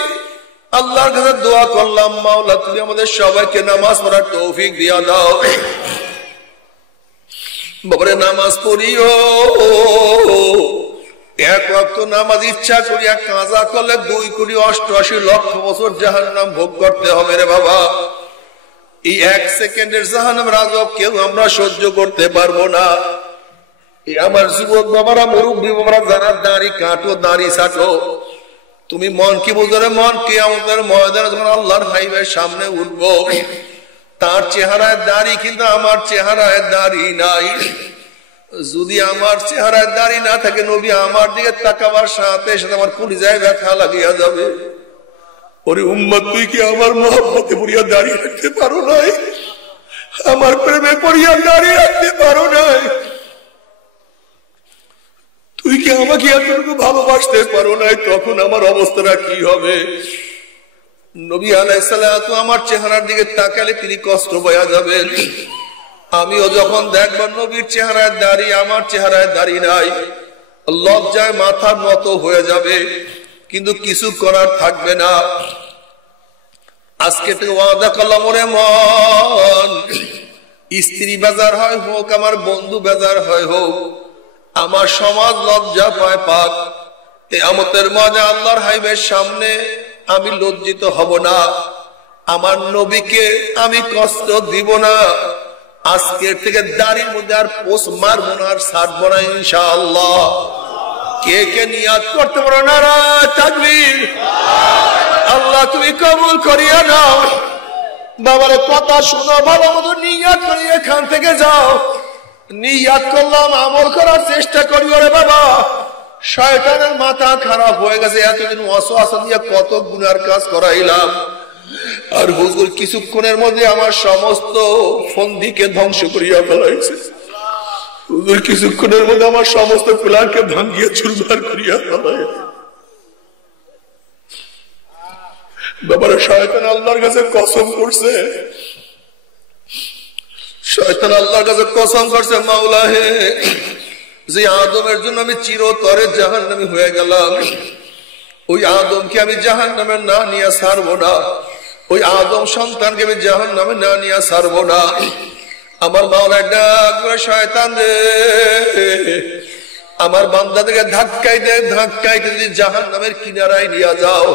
আল্লাহর কাছে দোয়া করলাম, মাওলা তুমি আমাদের সবাইকে নামাজ পড়ার তৌফিক দিয়া দাও। বাবারে নামাজ পড়িও, 1 ওয়াক্ত নামাজ ইচ্ছা করিয়া কাজা করলে 2,88,00,000 বছর জাহান্নাম ভোগ করতে হবে রে বাবা। এই 1 সেকেন্ডের জাহান্নামের আযাব কেউ আমরা সহ্য করতে পারবো না। এই আমার যুবক বাবারা, মুরব্বী বাবারা, যারা দাড়ি কাটো, দাড়ি ছাটো, তুমি মন কি বুঝলে, মন কিয়ামতের ময়দানে যখন আল্লাহর হাইবের সামনে উঠবো, তার চেহারায় দাড়ি কিন্তু আমার চেহারায় দাড়ি নাই। যদি আমার চেহারায় দাড়ি না থাকে, নবী আমার দিকে তাকাবার সাথে সাথে আমার কলিজায় ব্যথা লাগিয়া যাবে। ওরে উম্মত, তুই কি আমার মহব্বতে পড়িয়া দাঁড়িয়ে রাখতে পারো নাই? আমার প্রেমে পড়িয়া দাঁড়িয়ে রাখতে পারো নাই? তুই কি আমাকে এতটুকু ভালোবাসতে পারো নাই? তখন আমার অবস্থাটা কি হবে? নবী আলাইহিস সালাতু আমার চেহারার দিকে তাকালে তিনি কষ্ট পাওয়া যাবেন। আমিও যখন দেখব নবীর চেহারায় দাড়ি, আমার চেহারায় দাড়ি নাই, লজ্জায় মাথা নত হয়ে যাবে, কিন্তু কিছু করার থাকবে না। আজকে থেকে ওয়াদা করলাম, ওরে মন, স্ত্রী বেজার হয় হোক, আমার বন্ধু বেজার হয় হোক, আমার সমাজ লজ্জা পায় পাক, কিয়ামতের ময়দানে আল্লাহর হাইবের সামনে আমি লজ্জিত হব না। আমার নবীকে আমি কষ্ট দিব না। আজকের থেকে দাড়ির মধ্যে আর পোষ মারবো না, আর ছাড়বো না ইনশাআল্লাহ। কে কে নিয়াত করতে পারো? নারায়ে তাকবীর। আল্লাহ তুমি কবুল করিয়া নাও। বাবার কথা শুনো, ভালো মতো নিয়াত করে এখান থেকে যাও। নিয়াত করলাম, আমল করার চেষ্টা করি। ওরে বাবা, শয়তানের মাথা খারাপ হয়ে গেছে, এতদিন ওয়াসওয়াসা দিয়ে কত গুনার কাজ করাইলাম, আর হুজুর কিছুক্ষণের মধ্যে আমার সমস্ত ফন্দিকে ধ্বংস করিয়া ফেলাইছে। হুজুর কিছুক্ষণের মধ্যে আমার সমস্ত প্ল্যানকে ভাঙ্গিয়া চুরমার করিয়া ফেলাইছে। বাবারা, শয়তান আল্লাহর কাছে কসম করছে, শয়তান আল্লাহর কাছে কসম করছে, মাওলা হে, যে আদমের জন্য আমি চিরতরে জাহান্নামী হয়ে গেলাম, ওই আদমকে আমি জাহান্নামে না নিয়ে ছাড়বো না, ওই আদম সন্তানকে আমি জাহান্নামে না নিয়ে ছাড়বো না। আমার মাওলা ডাক বলে, শয়তান রে, আমার বান্দাদেরকে ধাক্কাইতে যদি জাহান্নামের কিনারায় নিয়ে যাও,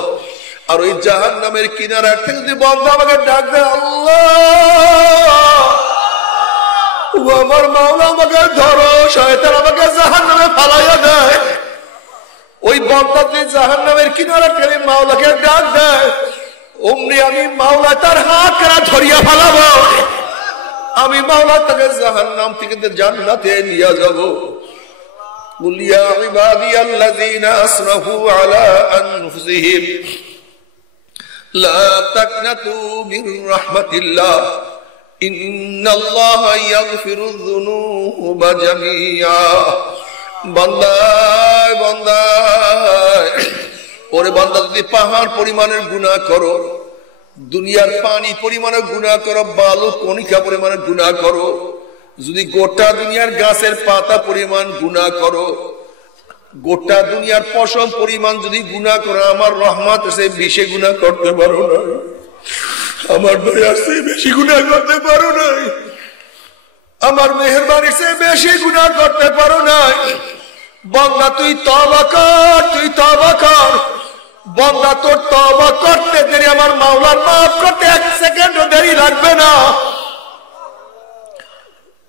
আর ওই জাহান্নামের কিনারা থেকে যদি বান্দা আমাকে ডাক দেয়, আল্লাহ ও আমার মাওলা আমাকে ধরো, শয়তান আমাকে জাহান্নামে ফালাইয়া দেয়, ওই বান্দা যদি জাহান্নামের কিনারা থেকে মাওলাকে ডাক দেয়, অমনি আমি মাওলা তার হাত কারা ধরিয়া ফালাবো, আমি মাওলা তাকে জাহান্নাম থেকে জান্নাতে নিয়ে যাব। কুল ইয়া ইবাদিয়াল্লাযীনা আসরাফু আলা আনফুসিহিম লা তাকনাতু মির রাহমাতিল্লাহ ইন্নাল্লাহা ইয়াগফিরুয যুনুবা জামিআ। বান্দা বান্দা, ওরে বান্দা, যদি পাহাড় পরিমাণের গুনাহ করো, দুনিয়ার পানি পরিমাণে গুনাহ করো, বালু কণিকা পরিমাণে গুনাহ করো, যদি গোটা দুনিয়ার গাছের পাতা পরিমাণ গুনাহ করো, গোটা দুনিয়ার পশম পরিমাণ যদি গুনাহ করো, আমার রহমত সে বেশি গুনাহ করতে পারো না, আমার দয়া সে বেশি গুনাহ করতে পারো না, আমার মেহেরবানি সে বেশি গুনাহ করতে পারো না। বান্দা তুই তওবা কর, তুই তওবা কর। বান্দা তোর তওবা করতে দেরি আমার মাওলার মাফ করতে এক সেকেন্ডও দেরি লাগবে না।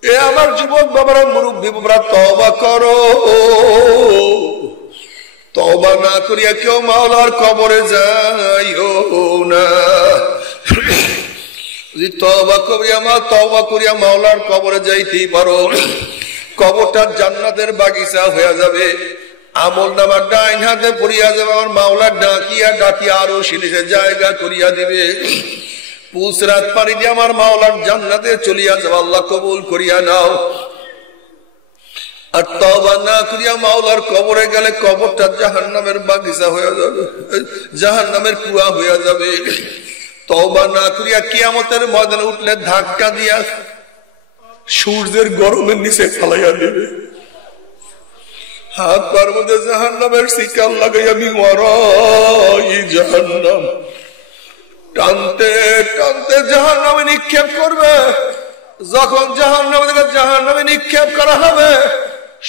এ আমার যুবক বাবারা, মুরব্বী বাবারা, তওবা করো। তওবা না করিয়া কেউ মাওলার কবরে যাইও না। যদি তওবা করিয়া মাওলার কবরে যাইতেই পারো, কবরটা জান্নাতের বাগিচা হয়ে যাবে। আমল নামা ডাইন হাতে পড়িয়া যাবে, আমার মাওলা ডাকিয়া আরো সিলিসে জায়গা করিয়া দিবে। পুসরাত পানি দিয়ে আমার মাওলার জান্নাতে চলিয়া যাবে। আল্লাহ কবুল করিয়া নাও। আর তওবা না করিয়া মাওলার কবরে গেলে কবরটা জাহান্নামের বাগিচা হয়ে যাবে, জাহান্নামের কুয়া হয়ে যাবে। তওবা না করিয়া কিয়ামতের ময়দানে উঠলে ধাক্কা দিয়া সূর্যের গরমের নিচে ফালাইয়া দেবে। হাত পার মধ্যে জাহান্নামের শিকার লাগাইয়া জাহান্নাম টানতে টানতে জাহান্নামে নিক্ষেপ করবে। যখন জাহান্নামে নিক্ষেপ করা হবে,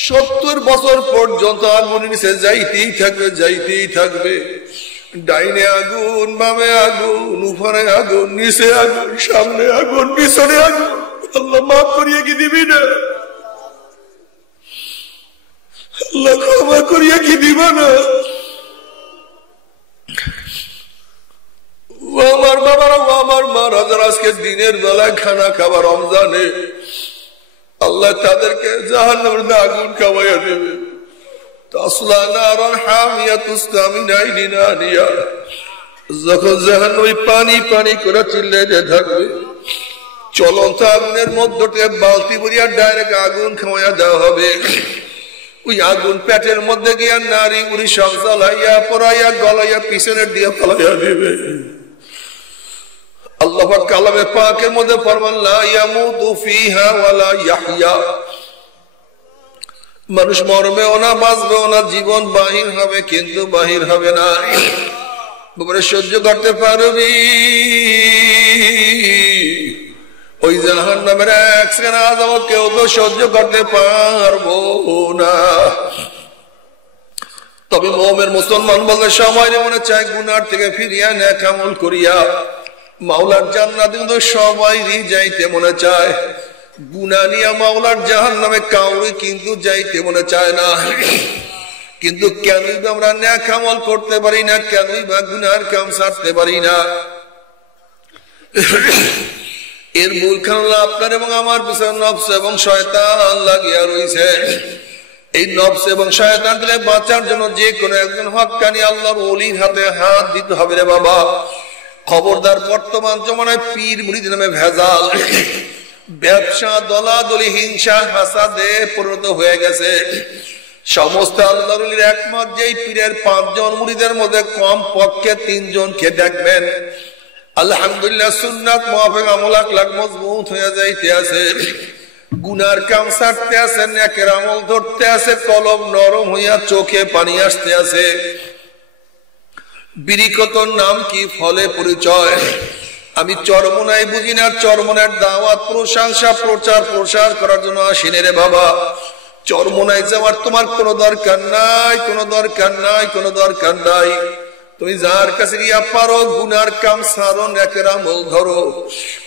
70 বছর পর্যন্ত আগুনের নিচে যাইতেই থাকবে। ডাইনে আগুন, বামে আগুন, উপরে আগুন, নিচে আগুন, সামনে আগুন, পিছনে আগুন। আল্লাহ মাফ করিয়া কি দিবি না? আল্লাহ ক্ষমা করিয়া কি দিবা না? ও আমার বাবারা, ও আমার মারা, যারা আজকে দিনের বেলায় খানা খাবার রমজানে, আল্লাহ তাদেরকে জাহান্নামের আগুন খাওয়াইয়া দেবে। যখন জাহান্নামে পানি পানি করে চিল্লাইতে থাকবে, চলন্ত আগুনের মধ্য থেকে বালতি ভরিয়া ডাইরেক্ট আগুন খাওয়াইয়া দেওয়া হবে। ওই আগুন পেটের মধ্যে গিয়া নারী উড়ি সব জ্বালাইয়া পড়াইয়া গলাইয়া পিছনের দিয়ে ফলাইয়া দেবে। আল্লাহ পাক কালামে পাকের মধ্যে ফরমান, লা ইয়ামুতু ফিহা ওয়ালা ইয়াহইয়া। মানুষ মরবেও না, বাঁচবেও না, জীবন বাহির হবে কিন্তু বাহির হবে না। বাবারে, সহ্য করতে পারবি? ওই জাহান্নামের এক সেকেন্ড আযাব কেউ তো সহ্য করতে পারবো না। তবে মুমিন মুসলমান বলতে সময় মনে চায় গুনার থেকে ফিরিয়া নেক আমল করিয়া মাওলার জান্নাতে কিন্তু সবাইরই যাইতে মনে চায়। গুনাহ নিয়া মাওলার জাহান্নামে কাউরি কিন্তু যাইতে মনে চায় না। কিন্তু কেনই বা আমরা নেক আমল করতে পারি না? কেনই বা গুনার কাম ছাড়তে পারি না? এর মূল কারণ আপনার এবং আমার পিছনে নফস এবং শয়তান লাগিয়া রয়েছে। এই নফস এবং শয়তান থেকে বাঁচার জন্য যে কোনো একজন হক্কানি আল্লাহর ওলির হাতে হাত দিতে হবে রে বাবা। খবরদার, বর্তমান জমানায় পীর মুরিদ নামে ভেজাল, ব্যবসা, দলাদলি, হিংসা, হাসাদে পরিণত হয়ে গেছে। সমস্ত আল্লাহর ওলির একমত যেই পীরের 5 জন মুরিদের মধ্যে কম পক্ষে 3 জনকে দেখবেন আলহামদুলিল্লাহ সুন্নাত মুআফিক আমল আখলাক মজবুত হয়ে যাইতে আছে, গুনার কাম ছাড়তে আছে, নেকের আমল ধরতে আছে, কলব নরম হইয়া চোখে পানি আসতে আছে। বিরিকতর নাম কি, ফলে পরিচয়। আমি চরমনাই বুঝি না, চরমনার দাওয়াত প্রশংসা প্রচার প্রসার করার জন্য আসিনি রে বাবা। চরমনাই যাওয়ার তোমার কোনো দরকার নাই, কোনো দরকার নাই, কোনো দরকার নাই। তুমি যার কাছে গিয়া পারো গুনার কাম সারণ একের আমল ধরো,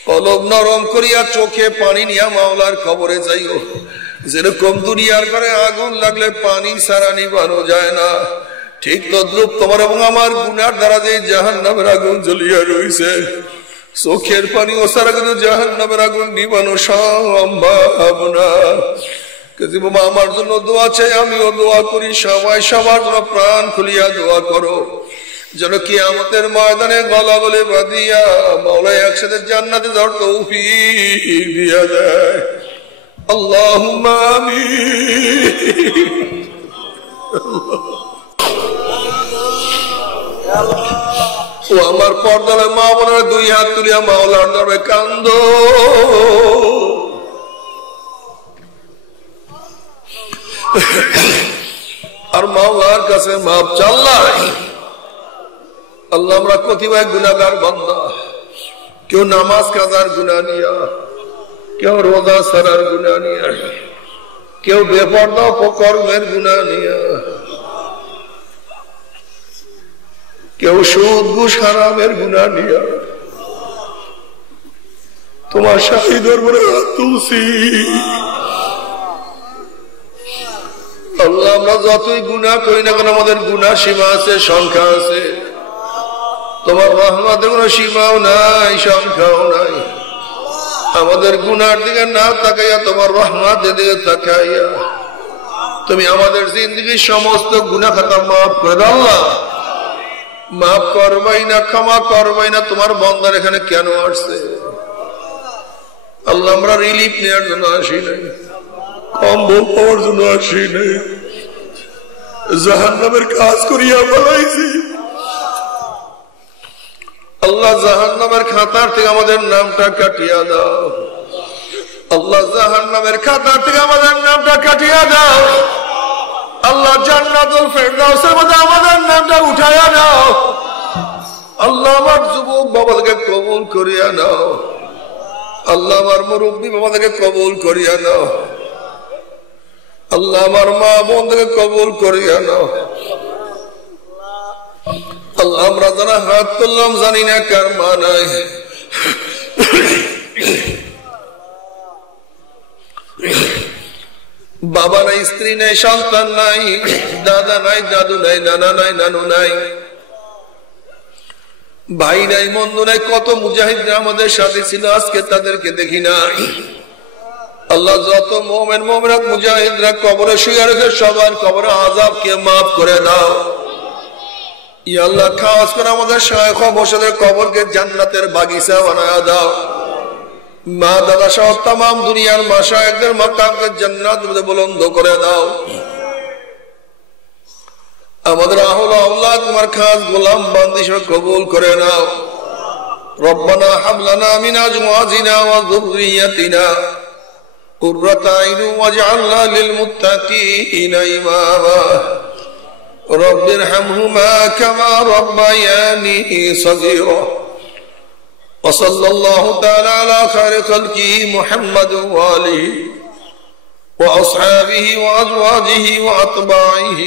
কলব নরম করিয়া চোখে পানি নিয়া মাওলার কবরে যাইও। যেরকম দুনিয়ার ঘরে আগুন লাগলে পানি সারা নিবানো যায় না, ঠিক তদ্রুপ তোমার এবং আমার গুনার দ্বারা যে জাহান্নামের আগুন জ্বলিয়া রয়েছে, চোখের পানি ও সারা কিন্তু জাহান্নামের আগুন নিবানো সম্ভব না। আমার জন্য দোয়া চাই, আমিও দোয়া করি, সবাই সবার জন্য প্রাণ খুলিয়া দোয়া করো, যেন কিয়ামতের ময়দানে গলা গলে বাঁধিয়া মাওলা একসাথে জান্নাতে যাওয়ার তৌফিক দিয়া দেয়। আল্লাহুম্মা আমিন। ও আমার পর্দার মা বোনেরা, দুই হাত তুলিয়া মাওলার দরবারে কান্দো। আর মাওলার কাছে মাপ চাল্লাই। আল্লাহ, আমরা কতিপয় গুনাহগার বান্দা, কেউ নামাজ কাজার গুনাহ নিয়া, কেউ রোজা ছাড়ার গুনাহ নিয়া, কেউ বেপরদা অপকর্মের গুনাহ নিয়া, কেউ সুদ ঘুষ হারামের গুনাহ নিয়া তোমার শাহী দরবারে হাত তুলছি। আল্লাহ, আমরা যতই গুনাহ করি না কেন, আমাদের গুনাহ সীমা আছে, সংখ্যা আছে। তোমার রহমতের কোন সীমাও নাই, সংখ্যাও নাই। আমাদের গুনার দিকে না তাকাইয়া তোমার রহমতের দিকে তাকাইয়া তুমি আমাদের জিন্দগির সমস্ত গুনাহ খাতা মাফ করে দাও। আল্লাহ, মাফ করবাই না, ক্ষমা করবাই না। তোমার বান্দার এখানে কেন আসছে? আল্লাহ, আমরা রিলিফ নেওয়ার জন্য আসি নাই, কম্বল পাওয়ার জন্য আসি নাই, জাহান্নামের কাজ করিয়া বলাইছি। আল্লাহ, জাহান্নামের খাতার থেকে আমাদের নামটা কাটিয়া দাও। আল্লাহ, জাহান্নামের খাতার থেকে আমাদের নামটা কাটিয়া দাও। আল্লাহ, জান্নাতুল ফেরদাউসের মধ্যে আমাদের নামটা উঠাইয়া দাও। আল্লাহ, আমার যুবক বাবাকে কবুল করিয়া নাও। আল্লাহ, আমার মুরব্বী বাবাকে কবুল করিয়া নাও। আল্লাহ, আমার মা বোনকে কবুল করিয়া নাও। আল্লাহ, আমরা যারা হাত তুললাম জানি না কার মা নাই, বাবা নাই, স্ত্রী নাই, সন্তান নাই, দাদা নাই, দাদু নাই, নানা নাই, নানু নাই, ভাই নাই, বন্ধু নাই। কত মুজাহিদরা আমাদের সাথে ছিল, আজকে তাদেরকে দেখি না। আল্লাহ, যত মুমিন মুমিনাত মুজাহিদরা কবরে শুয়ে রেখে সবার কবরে আযাবকে মাফ করে দাও। ইয়া আল্লাহ, খাস করে আমাদের শায়খ বসদের কবরকে জান্নাতের বাগিচা বানায়া দাও। মা দাদা সহ तमाम দুনিয়ার মাশায়েখদের মাকামকে জান্নাতের মধ্যে বুলন্দ করে দাও। আমাদের আহল আওলাদ তোমার খাস গোলাম বান্দি সহ কবুল করে নাও। রব্বানা হাব লানা মিন আজওয়াজিনা ওয়া যুররিয়াতিনা কুররাতা আইনুন ওয়াজআলনা লিল মুত্তাকিনা ইমামা। رب ارحمهما كما ربياني صغيرا. وصلى الله تعالى على خير خلقه محمد وآله وأصحابه وأزواجه وأتباعه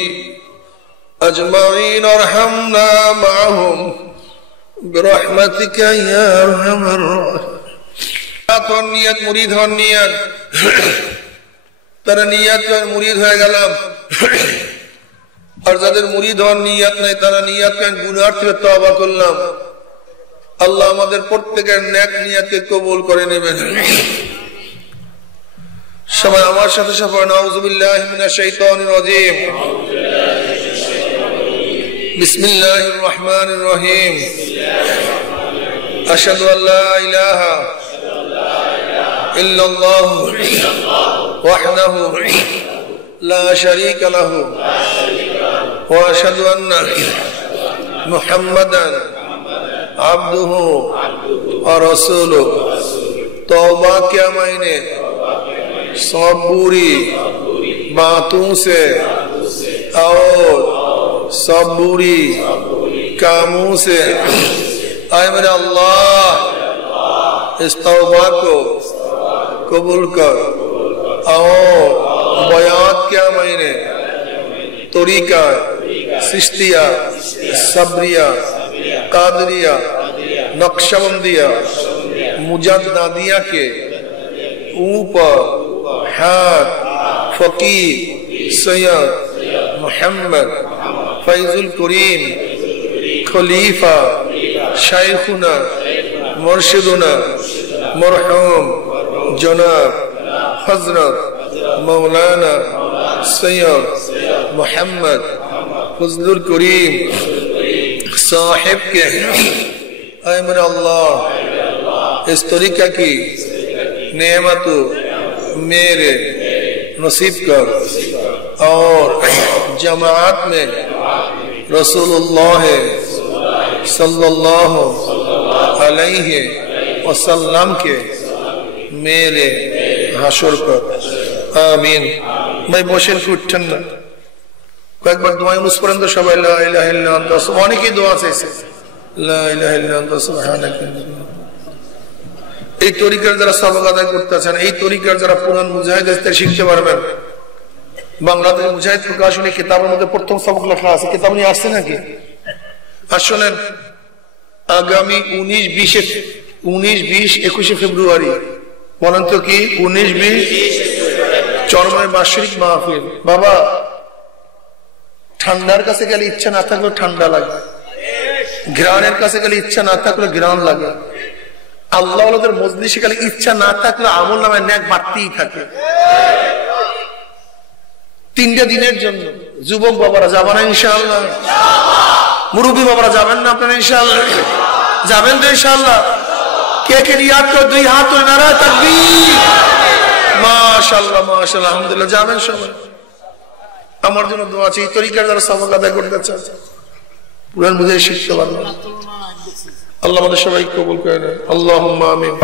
أجمعين. ارحمنا معهم برحمتك يا أرحم الراحمين. নিয়ত মুরিদ হন, নিয়ত তারা নিয়ত মুরিদ হয়ে গেলাম। আর যাদের মুরিদ হওয়ার নিয়ত নাই তারা নিয়ত কেন গুনাহ থেকে তওবা করলাম। আল্লাহ আমাদের প্রত্যেকের নেক নিয়তকে কবুল করে নেবেন। সবাই আমার সাথে সাথে নাউযুবিল্লাহি মিনাশ শাইতানির রাজীম। বিসমিল্লাহির রহমানির রহিম। আশহাদু আল্লা ইলাহা ইল্লাল্লাহ ওয়াহদাহু লা শারীকা লাহু وأشهد أن محمدا عبده ورسوله. तौबा क्या मायने? सब बुरी बातों से और सब बुरी कामों से। आए मेरे अल्लाह इस तौबा को कबूल कर और बयात क्या मैंने तरीका सिस्तिया सब्रिया कादरिया नक्शबंदिया मुजद्दिदिया के ऊपर हाथ फकीर सैयद मोहम्मद फैजुल करीम खलीफा शाइखुना मुर्शिदुना मरहूम जनाब हजरत मौलाना सैयद मोहम्मद फजलुल करीम साहिब के ऐ मेरे अल्लाह इस तरीका की नेमत मेरे नसीब कर और जमात में रसूलुल्लाह सल्लल्लाहु अलैहि वसल्लम के मेरे हाशर कर आमीन। मैं বসেন উঠছেন না কয়েকবার দোয়া ইউনুস পড়েন তো সবাই লা ইলাহা ইল্লা আনতা অনেকেই দোয়া চাইছে লা ইলাহা ইল্লা আনতা সুবহানাকা। এই তরিকার যারা সবক আদায় করতেছেন এই তরিকার যারা পুরান মুজাহিদ শিখতে পারবেন বাংলাদেশ মুজাহিদ প্রকাশনী কিতাবের মধ্যে প্রথম সবক লেখা আছে কিতাব নিয়ে আসছে নাকি আসলে আগামী 19-20 ফেব্রুয়ারি বলেন তো কি 19-20 চরমের বার্ষিক মাহফিল। বাবা ঠান্ডার কাছে গেলে ইচ্ছা না থাকলে ঠান্ডা লাগে ঘ্রাণের কাছে গেলে ইচ্ছা না থাকলে ঘ্রাণ লাগে আল্লাহ ওয়ালাদের মজলিসে গেলে ইচ্ছা না থাকলে আমল নামে নেক বাড়তেই থাকে। 3টা দিনের জন্য যুবক বাবারা যাবেন না ইনশাআল্লাহ মুরব্বী বাবারা যাবেন না আপনারা ইনশাআল্লাহ যাবেন তো ইনশাআল্লাহ কে কে নিয়াত করে 2 হাত তুলে নারায়ে তাকবীর মাশাআল্লাহ মাশাআল্লাহ আলহামদুলিল্লাহ যাবেন সবাই। আমার জন্য দোয়া আছে এই তরিকার যারা সবক আদায় করতে চান পুরান বুঝে শিখতে পারবেন আল্লাহ আমাদের সবাই কবুল করে নেন আল্লাহুম্মা আমিন।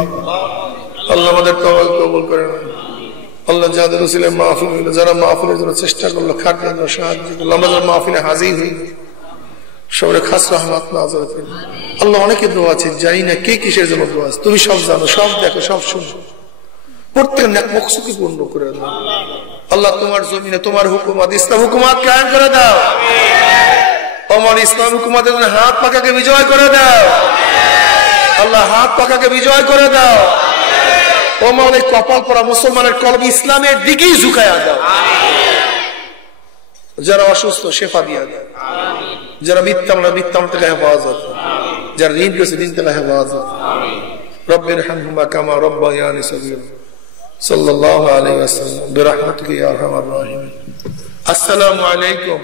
আল্লাহ আমাদের তওবা কবুল করে নেন আল্লাহ যাদের উসিলে মাহফিল যারা মাহফিলের জন্য চেষ্টা করলো খাটলেন সাহায্য করলো আমরা যারা মাহফিলে হাজির হই সবাই খাস রহমত নাযিল করুন। আল্লাহ অনেকে দোয়া আছে জানি না কে কিসের জন্য দোয়া আছে তুমি সব জানো সব দেখো সব শুনো প্রত্যেক নেক মকসুদকে পূর্ণ করে দাও আল্লাহ তোমার জমিনে তোমার হুকুমত ইসলাম হুকুমত কায়েম করে দাও তোমার ইসলাম হুকুমতের হাত পাকাকে বিজয় করে দাও আল্লাহ হাত পাকাকে বিজয় করে দাও ও মাওলা কপাল পরা মুসলমানের কলব ইসলামের দিকেই ঝুঁকায়া দাও যারা অসুস্থ শেফা দিয়া দাও যারা মিথ্যা থেকে হেফাজত যারা ঋণ করেছে ঋণ থেকে হেফাজত রব্বির হামহুমা কামা রব্বায়ানি সগীরা সাল্লাল্লাহু আলাইহি ওয়াসাল্লাম বিরহমাতিকা ইয়া আরহামার রাহিমিন। আসসালামু আলাইকুম।